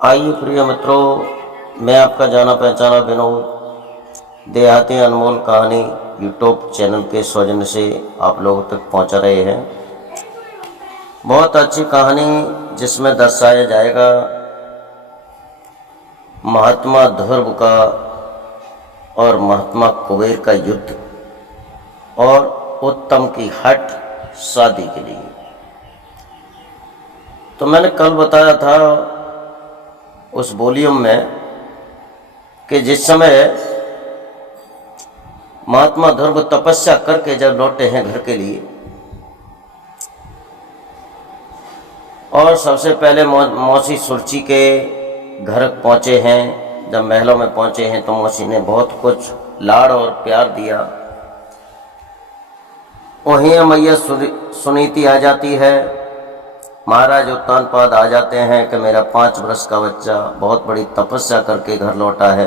आइए प्रिय मित्रों, मैं आपका जाना पहचाना विनोद देहाती अनमोल कहानी यूट्यूब चैनल के सौजन्य से आप लोगों तक पहुंचा रहे हैं। बहुत अच्छी कहानी जिसमें दर्शाया जाएगा महात्मा ध्रुव का और महात्मा कुबेर का युद्ध और उत्तम की हट शादी के लिए। तो मैंने कल बताया था उस वॉल्यूम में कि जिस समय महात्मा ध्रुव तपस्या करके जब लौटे हैं घर के लिए और सबसे पहले मौसी सुरची के घर पहुंचे हैं। जब महलों में पहुंचे हैं तो मौसी ने बहुत कुछ लाड़ और प्यार दिया। वहीं मैया सुनीति आ जाती है, महाराज उत्तानपाद आ जाते हैं कि मेरा 5 वर्ष का बच्चा बहुत बड़ी तपस्या करके घर लौटा है।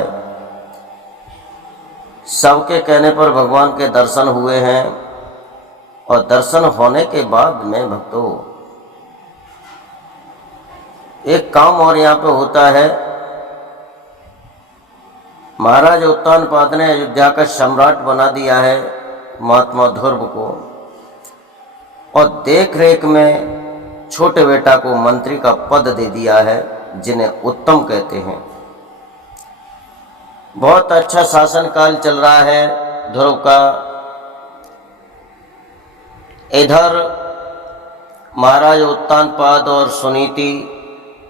सबके कहने पर भगवान के दर्शन हुए हैं और दर्शन होने के बाद में भक्तों एक काम और यहाँ पे होता है। महाराज उत्तानपाद ने अयोध्या का सम्राट बना दिया है महात्मा ध्रुव को और देख रेख में छोटे बेटा को मंत्री का पद दे दिया है जिन्हें उत्तम कहते हैं। बहुत अच्छा शासन काल चल रहा है ध्रुव का। इधर महाराज उत्तानपाद और सुनीति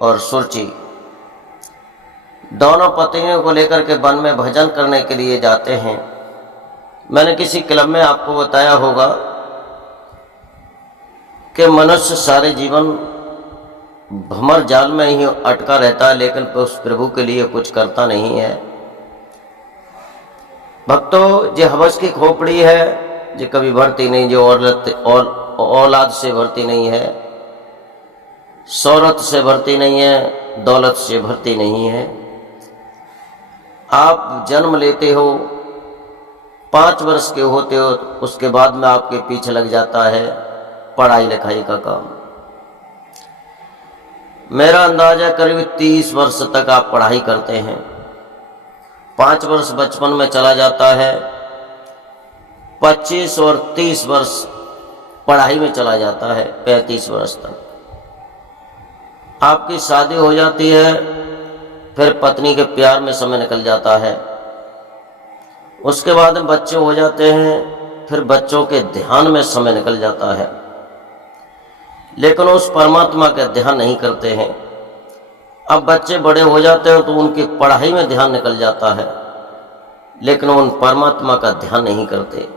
और सुरची दोनों पत्नियों को लेकर के वन में भजन करने के लिए जाते हैं। मैंने किसी क्लब में आपको बताया होगा कि मनुष्य सारे जीवन भंवर जाल में ही अटका रहता है, लेकिन उस प्रभु के लिए कुछ करता नहीं है। भक्तों, जो हवस की खोपड़ी है जो कभी भरती नहीं, जो औलाद से भरती नहीं है, शौहरत से भरती नहीं है, दौलत से भरती नहीं है। आप जन्म लेते हो, 5 वर्ष के होते हो, उसके बाद में आपके पीछे लग जाता है पढ़ाई लिखाई का काम। मेरा अंदाजा करीब 30 वर्ष तक आप पढ़ाई करते हैं। 5 वर्ष बचपन में चला जाता है, 25 और 30 वर्ष पढ़ाई में चला जाता है, 35 वर्ष तक आपकी शादी हो जाती है। फिर पत्नी के प्यार में समय निकल जाता है। उसके बाद में बच्चे हो जाते हैं, फिर बच्चों के ध्यान में समय निकल जाता है, लेकिन उस परमात्मा का ध्यान नहीं करते हैं। अब बच्चे बड़े हो जाते हैं तो उनकी पढ़ाई में ध्यान निकल जाता है, लेकिन उन परमात्मा का ध्यान नहीं करते।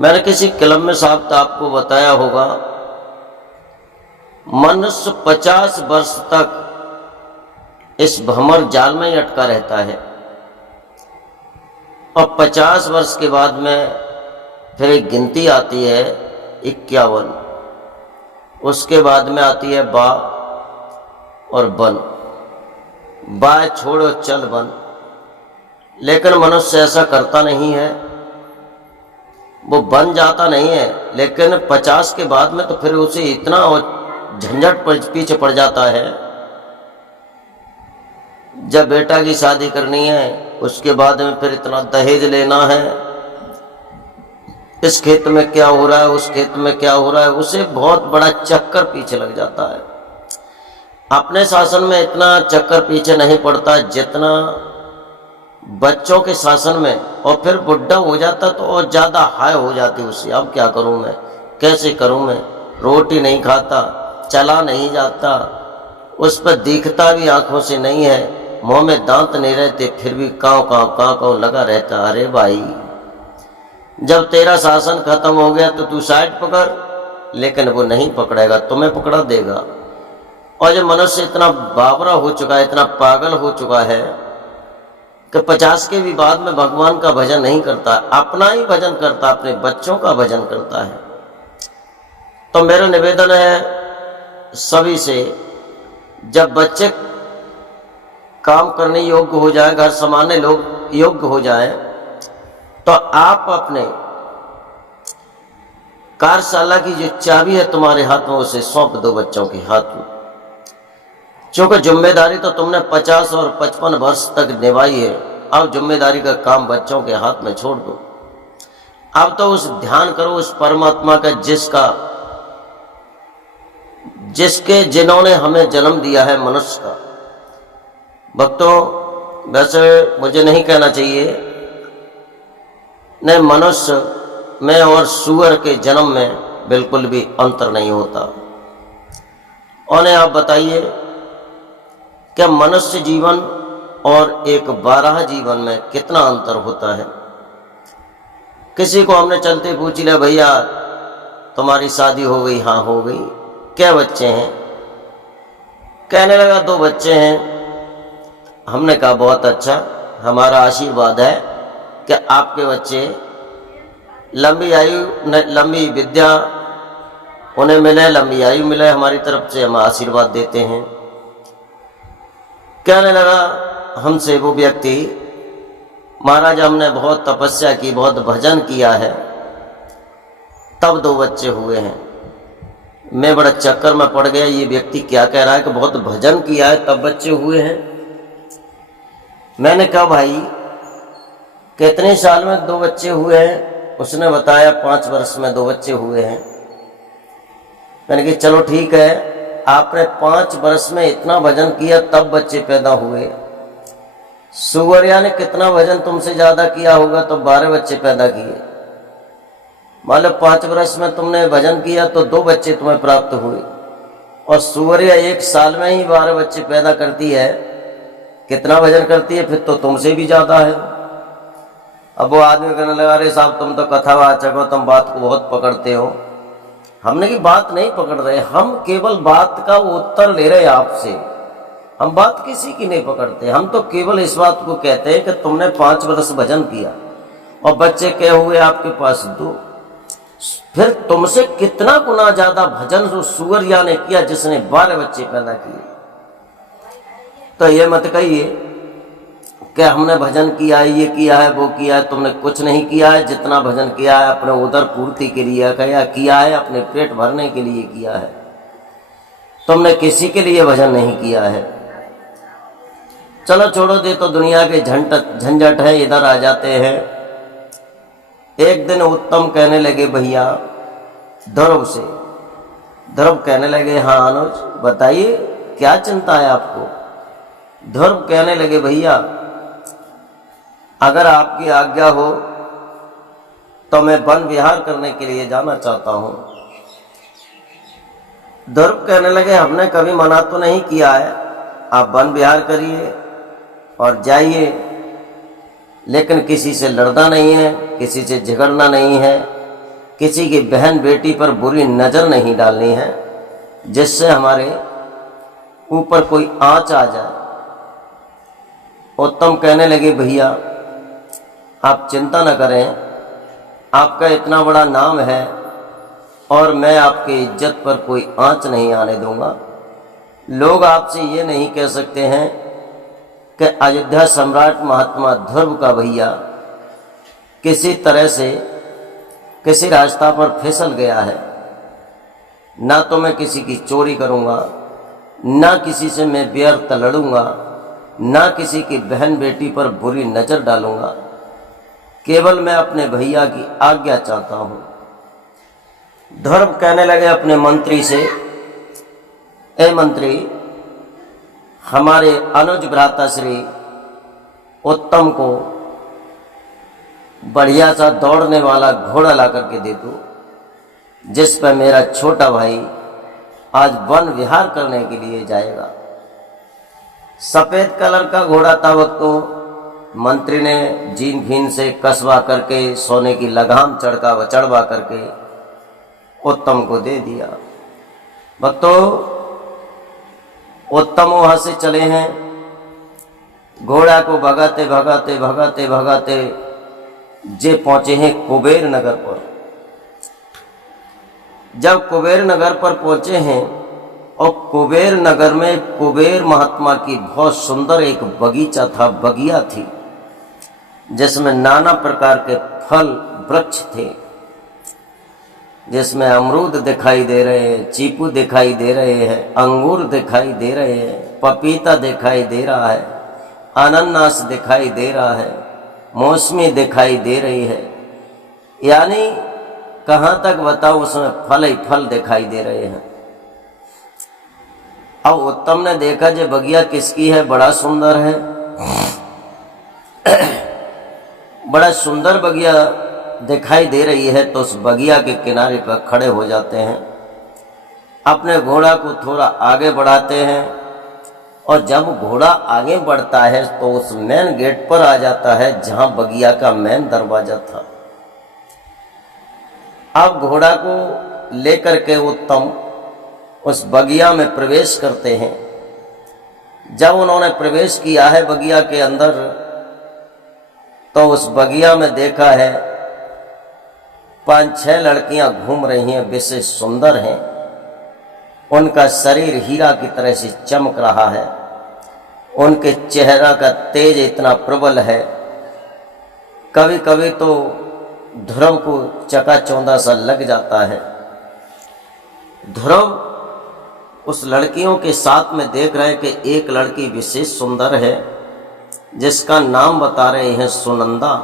मैंने किसी क्लब में साहब आपको बताया होगा, मनुष्य 50 वर्ष तक इस भंवर जाल में ही अटका रहता है और 50 वर्ष के बाद में फिर एक गिनती आती है 51। उसके बाद में आती है बा और बन, बाय छोड़ो चल बन। लेकिन मनुष्य ऐसा करता नहीं है, वो बन जाता नहीं है, लेकिन 50 के बाद में तो फिर उसे इतना झंझट पीछे पड़ जाता है। जब बेटा की शादी करनी है, उसके बाद में फिर इतना दहेज लेना है, इस खेत में क्या हो रहा है, उस खेत में क्या हो रहा है, उसे बहुत बड़ा चक्कर पीछे लग जाता है। अपने शासन में इतना चक्कर पीछे नहीं पड़ता जितना बच्चों के शासन में, और फिर बुढ़ा हो जाता तो और ज़्यादा हाय हो जाती उसे। अब क्या करूं मैं, कैसे करूं मैं, रोटी नहीं खाता, चला नहीं जाता, उस पर दिखता भी आंखों से नहीं है, मुंह में दांत नहीं रहते, फिर भी काँव काँव काँव काँव लगा रहता। अरे भाई, जब तेरा शासन खत्म हो गया तो तू साइड पकड़, लेकिन वो नहीं पकड़ेगा, तुम्हें पकड़ा देगा। और जब मनुष्य इतना बावरा हो चुका है, इतना पागल हो चुका है कि 50 के भी बाद में भगवान का भजन नहीं करता, अपना ही भजन करता, अपने बच्चों का भजन करता है। तो मेरा निवेदन है सभी से, जब बच्चे काम करने योग्य हो जाए, घर संभालने लोग योग्य हो जाए, तो आप अपने कार्यशाला की जो चाबी है तुम्हारे हाथ में, उसे सौंप दो बच्चों के हाथ में। क्योंकि जिम्मेदारी तो तुमने 50 और 55 वर्ष तक निभाई है, अब जिम्मेदारी का काम बच्चों के हाथ में छोड़ दो। अब तो उस ध्यान करो उस परमात्मा का जिन्होंने हमें जन्म दिया है मनुष्य का। भक्तों, वैसे मुझे नहीं कहना चाहिए, नहीं, मनुष्य में और सूअर के जन्म में बिल्कुल भी अंतर नहीं होता। और आप बताइए, क्या मनुष्य जीवन और एक बारह जीवन में कितना अंतर होता है? किसी को हमने चलते पूछ लिया, भैया तुम्हारी शादी हो गई? हाँ हो गई। क्या बच्चे हैं? कहने लगा 2 बच्चे हैं। हमने कहा बहुत अच्छा, हमारा आशीर्वाद है कि आपके बच्चे लंबी आयु, लंबी विद्या उन्हें मिले, लंबी आयु मिले, हमारी तरफ से हम आशीर्वाद देते हैं। कहने लगा हमसे वो व्यक्ति, महाराज हमने बहुत तपस्या की, बहुत भजन किया है, तब 2 बच्चे हुए हैं। मैं बड़ा चक्कर में पड़ गया, ये व्यक्ति क्या कह रहा है कि बहुत भजन किया है तब बच्चे हुए हैं। मैंने कहा भाई कितने साल में 2 बच्चे हुए हैं? उसने बताया 5 वर्ष में 2 बच्चे हुए हैं। मैंने कहा चलो ठीक है, आपने 5 वर्ष में इतना भजन किया तब बच्चे पैदा हुए। सुवरिया ने कितना भजन तुमसे ज्यादा किया होगा तो 12 बच्चे पैदा किए। मान लो 5 वर्ष में तुमने भजन किया तो 2 बच्चे तुम्हें प्राप्त हुए, और सुवरिया 1 साल में ही 12 बच्चे पैदा करती है। कितना भजन करती है? फिर तो तुमसे भी ज्यादा है। अब वो आदमी कहने लगा, अरे साहब तुम तो कथावाचक हो, तुम बात को बहुत पकड़ते हो। हमने की बात नहीं पकड़ रहे, हम केवल बात का उत्तर ले रहे आपसे। हम बात किसी की नहीं पकड़ते, हम तो केवल इस बात को कहते हैं कि तुमने 5 वर्ष भजन किया और बच्चे क्या हुए आपके पास? 2। फिर तुमसे कितना गुना ज्यादा भजन जो सुवरिया ने किया जिसने 12 बच्चे पैदा किए। तो ये मत कहिए कि हमने भजन किया है, ये किया है, वो किया है। तुमने कुछ नहीं किया है। जितना भजन किया है अपने उदर पूर्ति के लिए किया है, अपने पेट भरने के लिए किया है। तुमने किसी के लिए भजन नहीं किया है। चलो छोड़ो दे, तो दुनिया के झंझट है, इधर आ जाते हैं। एक दिन उत्तम कहने लगे भैया ध्रुव से, ध्रुव कहने लगे हाँ अनुज बताइए क्या चिंता है आपको? ध्रुव कहने लगे भैया अगर आपकी आज्ञा हो तो मैं वन विहार करने के लिए जाना चाहता हूं। ध्रुव कहने लगे हमने कभी मना तो नहीं किया है, आप वन विहार करिए और जाइए, लेकिन किसी से लड़ना नहीं है, किसी से झगड़ना नहीं है, किसी की बहन बेटी पर बुरी नजर नहीं डालनी है जिससे हमारे ऊपर कोई आंच आ जाए। उत्तम कहने लगे भैया आप चिंता न करें, आपका इतना बड़ा नाम है और मैं आपकी इज्जत पर कोई आंच नहीं आने दूंगा। लोग आपसे ये नहीं कह सकते हैं कि अयोध्या सम्राट महात्मा ध्रुव का भैया किसी तरह से किसी रास्ता पर फिसल गया है। ना तो मैं किसी की चोरी करूंगा, ना किसी से मैं व्यर्थ लड़ूंगा, ना किसी की बहन बेटी पर बुरी नजर डालूंगा, केवल मैं अपने भैया की आज्ञा चाहता हूं। ध्रुव कहने लगे अपने मंत्री से, ए मंत्री हमारे अनुज भ्राता श्री उत्तम को बढ़िया सा दौड़ने वाला घोड़ा ला करके दे दो जिस पर मेरा छोटा भाई आज वन विहार करने के लिए जाएगा। सफेद कलर का घोड़ा था। वक्त तो मंत्री ने जीन भीन से कसवा करके सोने की लगाम चढ़वा करके उत्तम को दे दिया। भक्तों उत्तम वहां से चले हैं, घोड़ा को भगाते भगाते भगाते भगाते जे पहुंचे हैं कुबेर नगर पर। जब कुबेर नगर पर पहुंचे हैं और कुबेर नगर में कुबेर महात्मा की बहुत सुंदर एक बगीचा था, बगिया थी जिसमें नाना प्रकार के फल वृक्ष थे। जिसमें अमरूद दिखाई दे रहे हैं, चीकू दिखाई दे रहे हैं, अंगूर दिखाई दे रहे हैं, पपीता दिखाई दे रहा है, अनानास दिखाई दे रहा है, मौसमी दिखाई दे रही है। यानी कहाँ तक बताओ, उसमें फल ही फल दिखाई दे रहे हैं। अब उत्तम ने देखा जे बगिया किसकी है, बड़ा सुंदर है, बड़ा सुंदर बगिया दिखाई दे रही है। तो उस बगिया के किनारे पर खड़े हो जाते हैं, अपने घोड़ा को थोड़ा आगे बढ़ाते हैं, और जब घोड़ा आगे बढ़ता है तो उस मेन गेट पर आ जाता है जहां बगिया का मेन दरवाजा था। अब घोड़ा को लेकर के उत्तम उस बगिया में प्रवेश करते हैं। जब उन्होंने प्रवेश किया है बगिया के अंदर, तो उस बगिया में देखा है 5-6 लड़कियां घूम रही हैं, विशेष सुंदर हैं। उनका शरीर हीरा की तरह से चमक रहा है, उनके चेहरा का तेज इतना प्रबल है, कभी कभी तो ध्रुव को चकाचौंधा सा लग जाता है। ध्रुव उस लड़कियों के साथ में देख रहे हैं कि एक लड़की विशेष सुंदर है, जिसका नाम बता रहे हैं सुनंदा।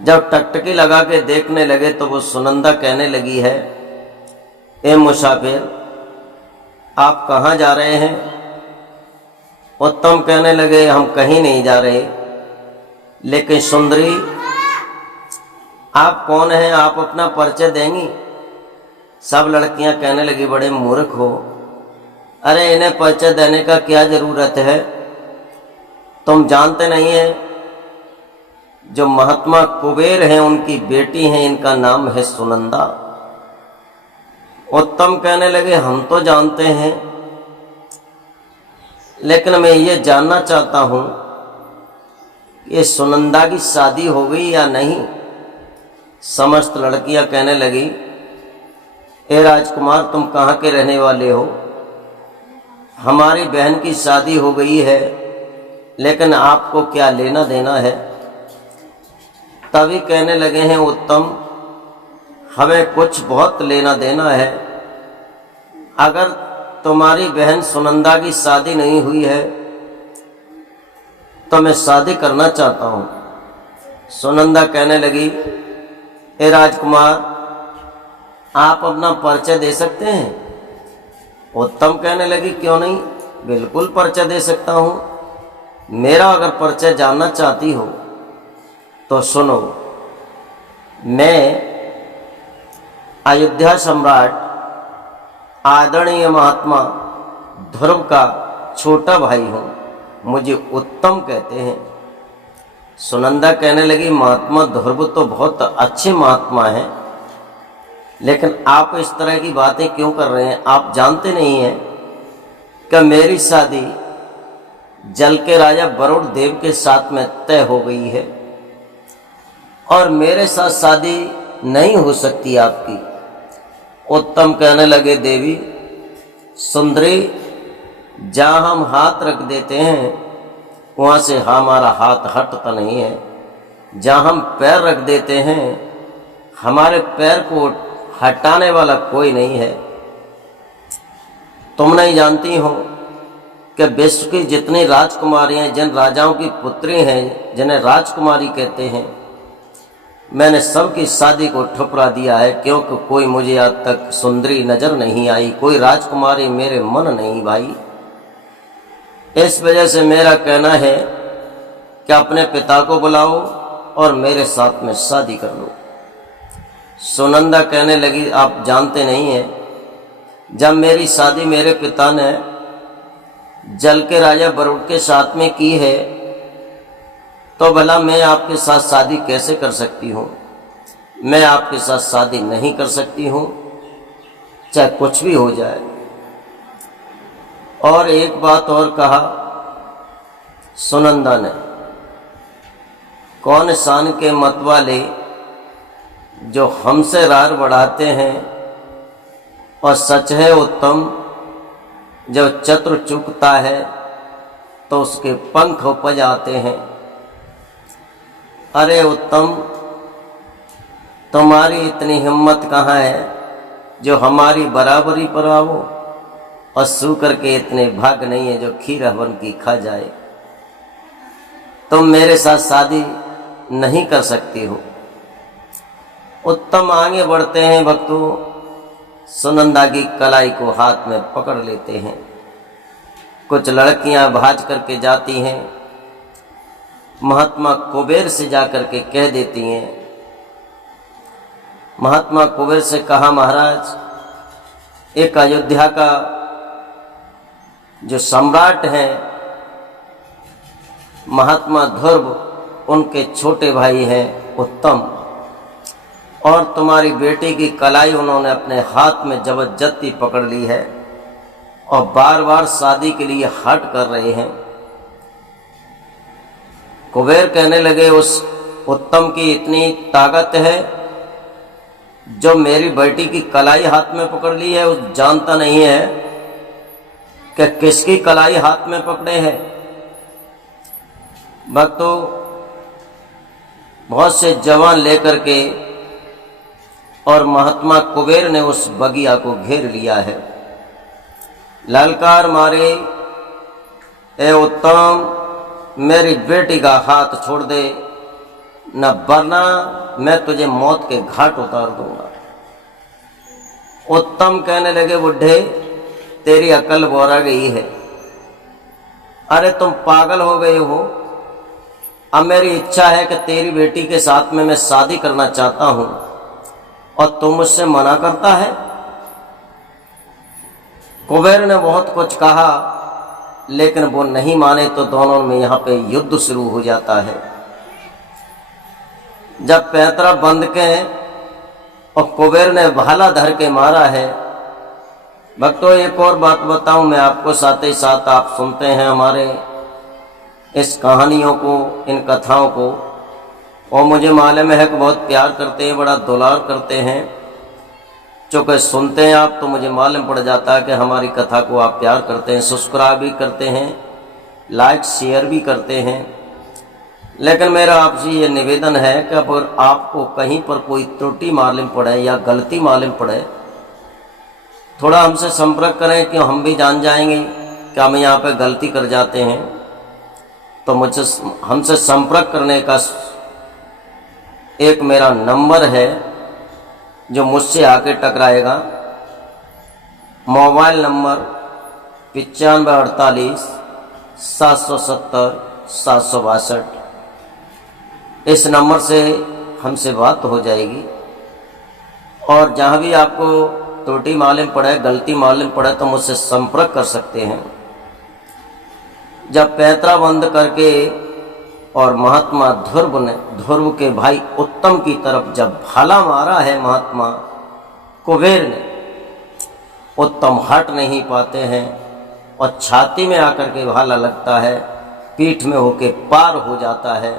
जब टकटकी लगा के देखने लगे तो वो सुनंदा कहने लगी है, ए मुसाफिर, आप कहाँ जा रहे हैं? उत्तम कहने लगे, हम कहीं नहीं जा रहे। लेकिन सुंदरी, आप कौन हैं? आप अपना परिचय देंगी? सब लड़कियां कहने लगी, बड़े मूर्ख हो, अरे इन्हें परिचय देने का क्या जरूरत है, तुम जानते नहीं है जो महात्मा कुबेर हैं उनकी बेटी हैं, इनका नाम है सुनंदा। उत्तम कहने लगे, हम तो जानते हैं, लेकिन मैं ये जानना चाहता हूं ये सुनंदा की शादी हो गई या नहीं। समस्त लड़कियां कहने लगी, ए राजकुमार, तुम कहाँ के रहने वाले हो? हमारी बहन की शादी हो गई है, लेकिन आपको क्या लेना देना है? तभी कहने लगे हैं उत्तम, हमें कुछ बहुत लेना देना है। अगर तुम्हारी बहन सुनंदा की शादी नहीं हुई है तो मैं शादी करना चाहता हूं। सुनंदा कहने लगी, ए राजकुमार, आप अपना परिचय दे सकते हैं? उत्तम कहने लगी, क्यों नहीं, बिल्कुल परिचय दे सकता हूं। मेरा अगर परिचय जानना चाहती हो तो सुनो, मैं अयोध्या सम्राट आदरणीय महात्मा ध्रुव का छोटा भाई हूं, मुझे उत्तम कहते हैं। सुनंदा कहने लगी, महात्मा ध्रुव तो बहुत अच्छे महात्मा हैं, लेकिन आप इस तरह की बातें क्यों कर रहे हैं? आप जानते नहीं हैं कि मेरी शादी जल के राजा वरुण देव के साथ में तय हो गई है, और मेरे साथ शादी नहीं हो सकती आपकी। उत्तम कहने लगे, देवी सुंदरी, जहाँ हम हाथ रख देते हैं वहाँ से हमारा हाथ हटता नहीं है, जहाँ हम पैर रख देते हैं हमारे पैर को हटाने वाला कोई नहीं है। तुम नहीं जानती हो कि विश्व की जितनी राजकुमारियाँ, जिन राजाओं की पुत्री हैं जिन्हें राजकुमारी कहते हैं, मैंने सबकी शादी को ठुकरा दिया है, क्योंकि कोई मुझे आज तक सुंदरी नजर नहीं आई, कोई राजकुमारी मेरे मन नहीं भाई। इस वजह से मेरा कहना है कि अपने पिता को बुलाओ और मेरे साथ में शादी कर लो। सुनंदा कहने लगी, आप जानते नहीं हैं, जब मेरी शादी मेरे पिता ने जल के राजा वरुण के साथ में की है, तो भला मैं आपके साथ शादी कैसे कर सकती हूँ? मैं आपके साथ शादी नहीं कर सकती हूँ, चाहे कुछ भी हो जाए। और एक बात और कहा सुनंदा ने, कौन शान के मत वाले जो हमसे रार बढ़ाते हैं, और सच है उत्तम, जब चतुर चुकता है तो उसके पंख उपज आते हैं। अरे उत्तम, तुम्हारी इतनी हिम्मत कहाँ है जो हमारी बराबरी पर आओ, और सू करके इतने भाग नहीं है जो खीर हवन की खा जाए। तुम मेरे साथ शादी नहीं कर सकती हो। उत्तम आगे बढ़ते हैं भक्तों, सुनंदा की कलाई को हाथ में पकड़ लेते हैं। कुछ लड़कियां भाज करके जाती हैं, महात्मा कुबेर से जाकर के कह देती हैं। महात्मा कुबेर से कहा, महाराज, एक अयोध्या का जो सम्राट हैं महात्मा ध्रुव, उनके छोटे भाई हैं उत्तम, और तुम्हारी बेटी की कलाई उन्होंने अपने हाथ में जबरदस्ती पकड़ ली है और बार बार शादी के लिए हट कर रहे हैं। कुबेर कहने लगे, उस उत्तम की इतनी ताकत है जो मेरी बेटी की कलाई हाथ में पकड़ ली है, उस जानता नहीं है कि किसकी कलाई हाथ में पकड़े हैं। भक्तों, बहुत से जवान लेकर के और महात्मा कुबेर ने उस बगिया को घेर लिया है। ललकार मारे, ए उत्तम, मेरी बेटी का हाथ छोड़ दे, न वरना मैं तुझे मौत के घाट उतार दूंगा। उत्तम कहने लगे, बुढ़े, तेरी अकल बोरा गई है। अरे तुम पागल हो गए हो। अब मेरी इच्छा है कि तेरी बेटी के साथ में मैं शादी करना चाहता हूं और तुम मुझसे मना करता है। कुबेर ने बहुत कुछ कहा, लेकिन वो नहीं माने तो दोनों में यहाँ पे युद्ध शुरू हो जाता है। जब पैतरा बंद के और कुबेर ने भाला धर के मारा है। भक्तों, एक और बात बताऊं मैं आपको, साथ ही साथ आप सुनते हैं हमारे इस कहानियों को, इन कथाओं को, और मुझे मालूम है कि बहुत प्यार करते हैं, बड़ा दुलार करते हैं। चूँकि सुनते हैं आप तो मुझे मालूम पड़ जाता है कि हमारी कथा को आप प्यार करते हैं, सब्सक्राइब भी करते हैं, लाइक शेयर भी करते हैं। लेकिन मेरा आपसे ये निवेदन है कि अगर आपको कहीं पर कोई त्रुटि मालूम पड़े या गलती मालूम पड़े, थोड़ा हमसे संपर्क करें कि हम भी जान जाएंगे कि हम यहाँ पे गलती कर जाते हैं। तो मुझसे हमसे संपर्क करने का एक मेरा नंबर है जो मुझसे आके टकराएगा। Mobile number 9548 770 762। इस नंबर से हमसे बात हो जाएगी। और जहाँ भी आपको त्रुटि मालूम पड़े, गलती मालूम पड़े, तो मुझसे संपर्क कर सकते हैं। जब पैतरा बंद करके और महात्मा ध्रुव के भाई उत्तम की तरफ जब भाला मारा है महात्मा कुबेर ने, उत्तम हट नहीं पाते हैं और छाती में आकर के भाला लगता है, पीठ में होके पार हो जाता है।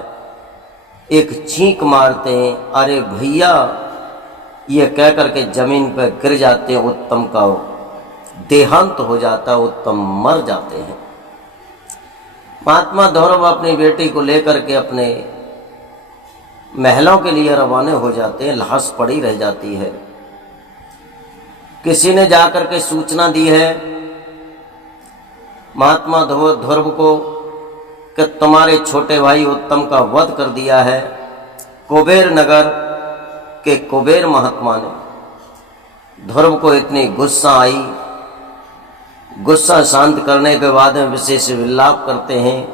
एक चीख मारते हैं, अरे भैया, ये कह करके जमीन पर गिर जाते हैं। उत्तम का देहांत हो जाता है, उत्तम मर जाते हैं। महात्मा ध्रुव अपनी बेटी को लेकर के अपने महलों के लिए रवाना हो जाते हैं। लाश पड़ी रह जाती है। किसी ने जाकर के सूचना दी है महात्मा ध्रुव को कि तुम्हारे छोटे भाई उत्तम का वध कर दिया है कुबेर नगर के कुबेर महात्मा ने। ध्रुव को इतनी गुस्सा आई। गुस्सा शांत करने के बाद में विशेष विलाप करते हैं,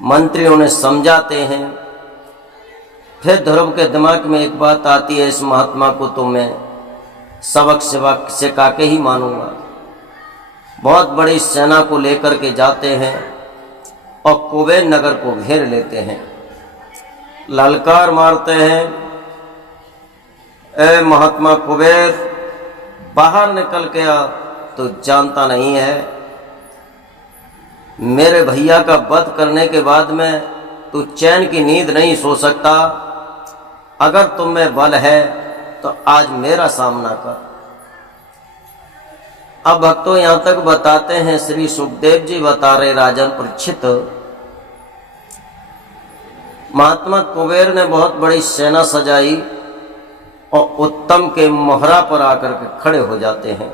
मंत्री उन्हें समझाते हैं। फिर ध्रुव के दिमाग में एक बात आती है, इस महात्मा को तो मैं सबक सिखा के ही मानूंगा। बहुत बड़ी सेना को लेकर के जाते हैं और कुबेर नगर को घेर लेते हैं। ललकार मारते हैं, ए महात्मा कुबेर, बाहर निकल के आ। तो जानता नहीं है मेरे भैया का वध करने के बाद में तू चैन की नींद नहीं सो सकता। अगर तुम में बल है तो आज मेरा सामना कर। अब भक्तों यहाँ तक बताते हैं, श्री सुखदेव जी बता रहे राजन परीक्षित, महात्मा कुबेर ने बहुत बड़ी सेना सजाई और उत्तम के मोहरा पर आकर के खड़े हो जाते हैं।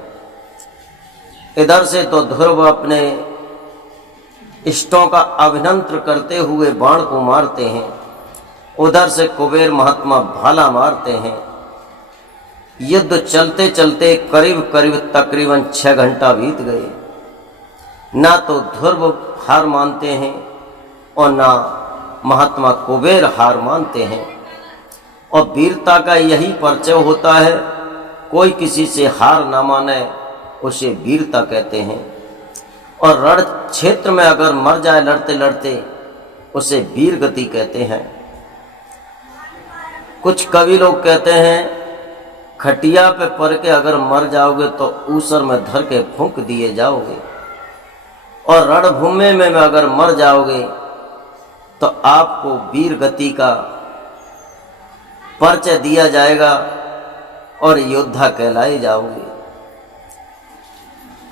इधर से तो ध्रुव अपने इष्टों का अभिनंदन करते हुए बाण को मारते हैं, उधर से कुबेर महात्मा भाला मारते हैं। युद्ध चलते चलते करीब करीब तकरीबन 6 घंटा बीत गए। ना तो ध्रुव हार मानते हैं और ना महात्मा कुबेर हार मानते हैं। और वीरता का यही परिचय होता है, कोई किसी से हार ना माने उसे वीरता कहते हैं। और रण क्षेत्र में अगर मर जाए लड़ते लड़ते उसे वीर गति कहते हैं। कुछ कवि लोग कहते हैं खटिया पे पड़ के अगर मर जाओगे तो ऊसर में धर के फूंक दिए जाओगे, और रणभूमि में अगर मर जाओगे तो आपको वीर गति का परिचय दिया जाएगा और योद्धा कहलाए जाओगे।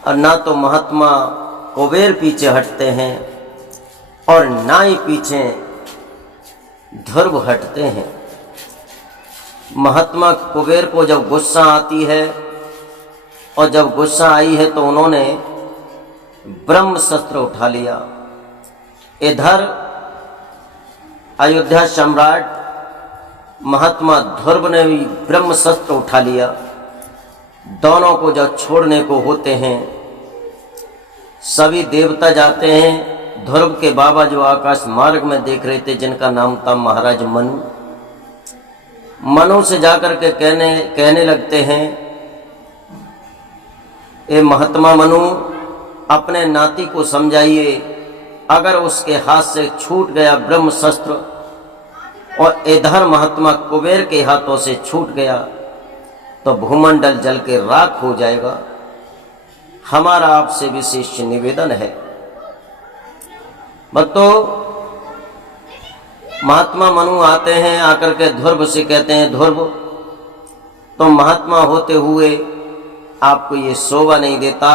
और ना तो महात्मा कुबेर पीछे हटते हैं और ना ही पीछे ध्रुव हटते हैं। महात्मा कुबेर को जब गुस्सा आती है, और जब गुस्सा आई है तो उन्होंने ब्रह्म शस्त्र उठा लिया। इधर अयोध्या सम्राट महात्मा ध्रुव ने भी ब्रह्म शस्त्र उठा लिया। दोनों को जब छोड़ने को होते हैं, सभी देवता जाते हैं। ध्रुव के बाबा जो आकाश मार्ग में देख रहे थे, जिनका नाम था महाराज मनु, मनु से जाकर के कहने लगते हैं, ए महात्मा मनु, अपने नाती को समझाइए, अगर उसके हाथ से छूट गया ब्रह्म शस्त्र और इधर महात्मा कुबेर के हाथों से छूट गया तो भूमंडल जल के राख हो जाएगा। हमारा आपसे विशेष निवेदन है। बतो महात्मा मनु आते हैं, आकर के ध्रुव से कहते हैं, ध्रुव तुम महात्मा होते हुए आपको ये शोभा नहीं देता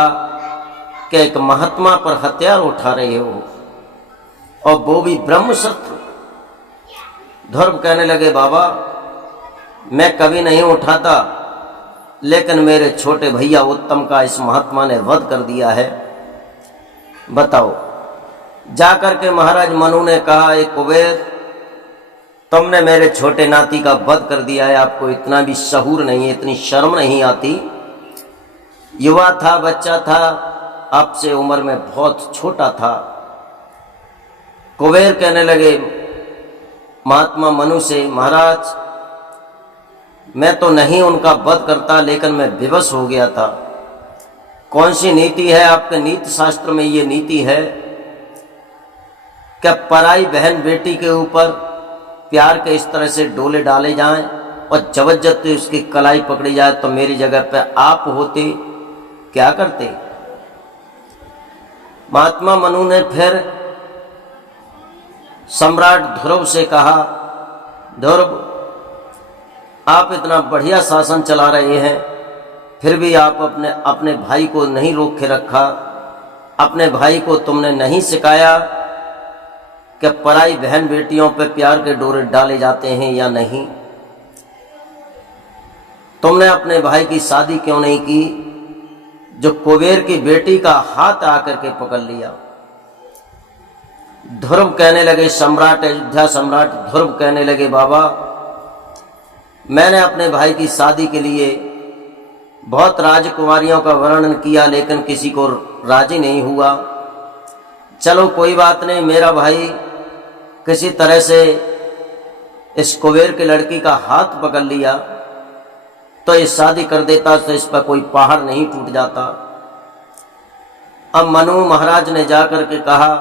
कि एक महात्मा पर हथियार उठा रहे हो, और वो भी ब्रह्म शस्त्र। ध्रुव कहने लगे, बाबा मैं कभी नहीं उठाता, लेकिन मेरे छोटे भैया उत्तम का इस महात्मा ने वध कर दिया है। बताओ। जाकर के महाराज मनु ने कहा, एक कुबेर, तुमने मेरे छोटे नाती का वध कर दिया है, आपको इतना भी शऊर नहीं है, इतनी शर्म नहीं आती। युवा था, बच्चा था, आपसे उम्र में बहुत छोटा था। कुबेर कहने लगे महात्मा मनु से, महाराज मैं तो नहीं उनका वध करता, लेकिन मैं विवश हो गया था। कौन सी नीति है आपके नीति शास्त्र में? ये नीति है क्या पराई बहन बेटी के ऊपर प्यार के इस तरह से डोले डाले जाएं और जबरदस्ती उसकी कलाई पकड़ी जाए? तो मेरी जगह पे आप होते क्या करते? महात्मा मनु ने फिर सम्राट ध्रुव से कहा, ध्रुव आप इतना बढ़िया शासन चला रहे हैं, फिर भी आप अपने भाई को नहीं रोक के रखा। अपने भाई को तुमने नहीं सिखाया कि पराई बहन बेटियों पे प्यार के डोरे डाले जाते हैं या नहीं। तुमने अपने भाई की शादी क्यों नहीं की, जो कुबेर की बेटी का हाथ आकर के पकड़ लिया? ध्रुव कहने लगे, सम्राट अयोध्या सम्राट ध्रुव कहने लगे, बाबा मैंने अपने भाई की शादी के लिए बहुत राजकुमारियों का वर्णन किया, लेकिन किसी को राजी नहीं हुआ। चलो कोई बात नहीं, मेरा भाई किसी तरह से इस कुबेर की लड़की का हाथ पकड़ लिया तो ये शादी कर देता, तो इस पर कोई पहाड़ नहीं टूट जाता। अब मनु महाराज ने जाकर के कहा,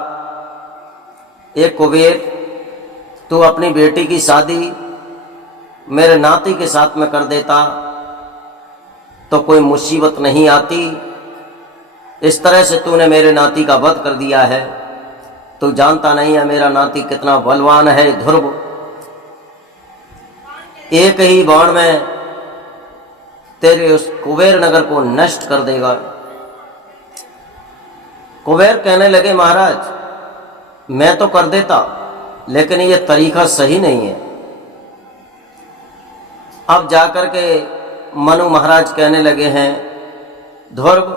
ए कुबेर, तू अपनी बेटी की शादी मेरे नाती के साथ में कर देता तो कोई मुसीबत नहीं आती। इस तरह से तूने मेरे नाती का वध कर दिया है। तू जानता नहीं है मेरा नाती कितना बलवान है। ध्रुव एक ही बाण में तेरे उस कुबेर नगर को नष्ट कर देगा। कुबेर कहने लगे, महाराज मैं तो कर देता, लेकिन ये तरीका सही नहीं है। अब जाकर के मनु महाराज कहने लगे हैं, ध्रुव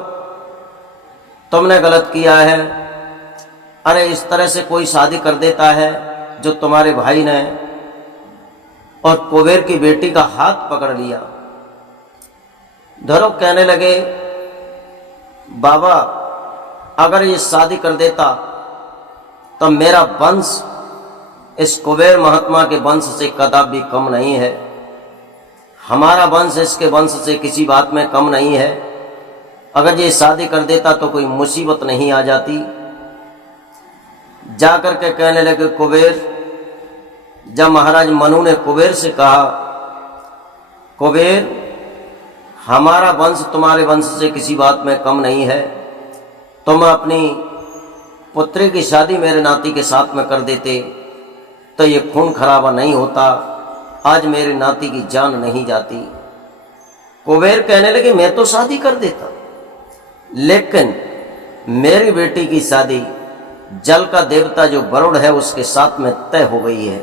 तुमने गलत किया है। अरे इस तरह से कोई शादी कर देता है जो तुम्हारे भाई ने, और कुबेर की बेटी का हाथ पकड़ लिया। ध्रुव कहने लगे, बाबा अगर ये शादी कर देता तो मेरा वंश इस कुबेर महात्मा के वंश से कदापि कम नहीं है, हमारा वंश इसके वंश से किसी बात में कम नहीं है। अगर ये शादी कर देता तो कोई मुसीबत नहीं आ जाती। जाकर के कहने लगे कुबेर, जब महाराज मनु ने कुबेर से कहा, कुबेर हमारा वंश तुम्हारे वंश से किसी बात में कम नहीं है, तुम अपनी पुत्री की शादी मेरे नाती के साथ में कर देते तो ये खून खराबा नहीं होता, आज मेरे नाती की जान नहीं जाती। कुबेर कहने लगे, मैं तो शादी कर देता, लेकिन मेरी बेटी की शादी जल का देवता जो वरुण है उसके साथ में तय हो गई है,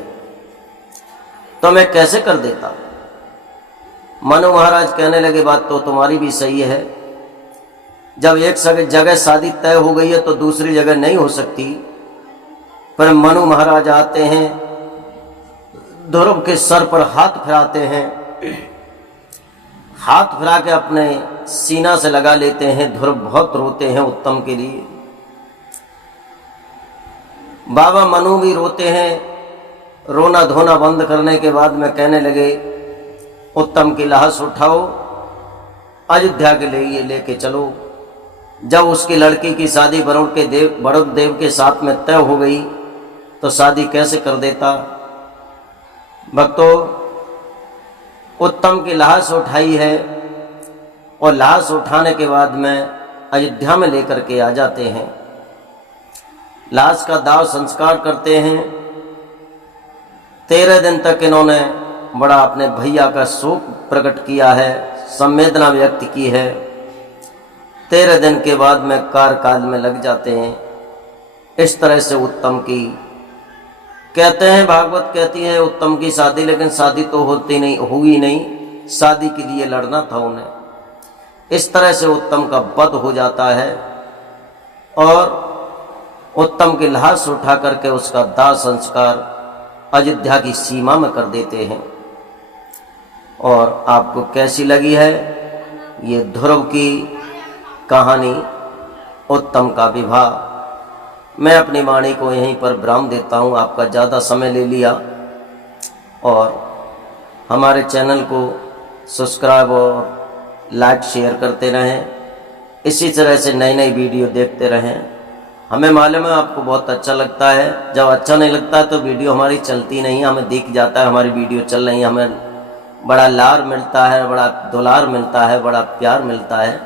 तो मैं कैसे कर देता। मनु महाराज कहने लगे, बात तो तुम्हारी भी सही है, जब एक जगह शादी तय हो गई है तो दूसरी जगह नहीं हो सकती। पर मनु महाराज आते हैं, ध्रुव के सर पर हाथ फिराते हैं, हाथ फिरा के अपने सीना से लगा लेते हैं। ध्रुव बहुत रोते हैं उत्तम के लिए। बाबा मनु भी रोते हैं। रोना धोना बंद करने के बाद में कहने लगे, उत्तम की लाश उठाओ, अयोध्या के लिए लेके चलो। जब उसकी लड़की की शादी वरुण देव के साथ में तय हो गई तो शादी कैसे कर देता। भक्तों, उत्तम की लाश उठाई है और लाश उठाने के बाद में अयोध्या में लेकर के आ जाते हैं। लाश का दाह संस्कार करते हैं। 13 दिन तक इन्होंने बड़ा अपने भैया का शोक प्रकट किया है, संवेदना व्यक्त की है। 13 दिन के बाद में कार्यकाल में लग जाते हैं। इस तरह से उत्तम की कहते हैं, भागवत कहती है उत्तम की शादी, लेकिन शादी तो हुई नहीं, शादी के लिए लड़ना था उन्हें। इस तरह से उत्तम का वध हो जाता है और उत्तम की लाश उठा करके उसका दाह संस्कार अयोध्या की सीमा में कर देते हैं। और आपको कैसी लगी है ये ध्रुव की कहानी, उत्तम का विवाह। मैं अपनी वाणी को यहीं पर विराम देता हूँ, आपका ज़्यादा समय ले लिया। और हमारे चैनल को सब्सक्राइब और लाइक शेयर करते रहें, इसी तरह से नई नई वीडियो देखते रहें। हमें मालूम है आपको बहुत अच्छा लगता है, जब अच्छा नहीं लगता है तो वीडियो हमारी चलती नहीं, हमें दिख जाता है हमारी वीडियो चल रही है, हमें बड़ा लार मिलता है, बड़ा दुलार मिलता है, बड़ा प्यार मिलता है।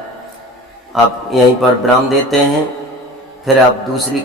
आप यहीं पर विराम देते हैं, फिर आप दूसरी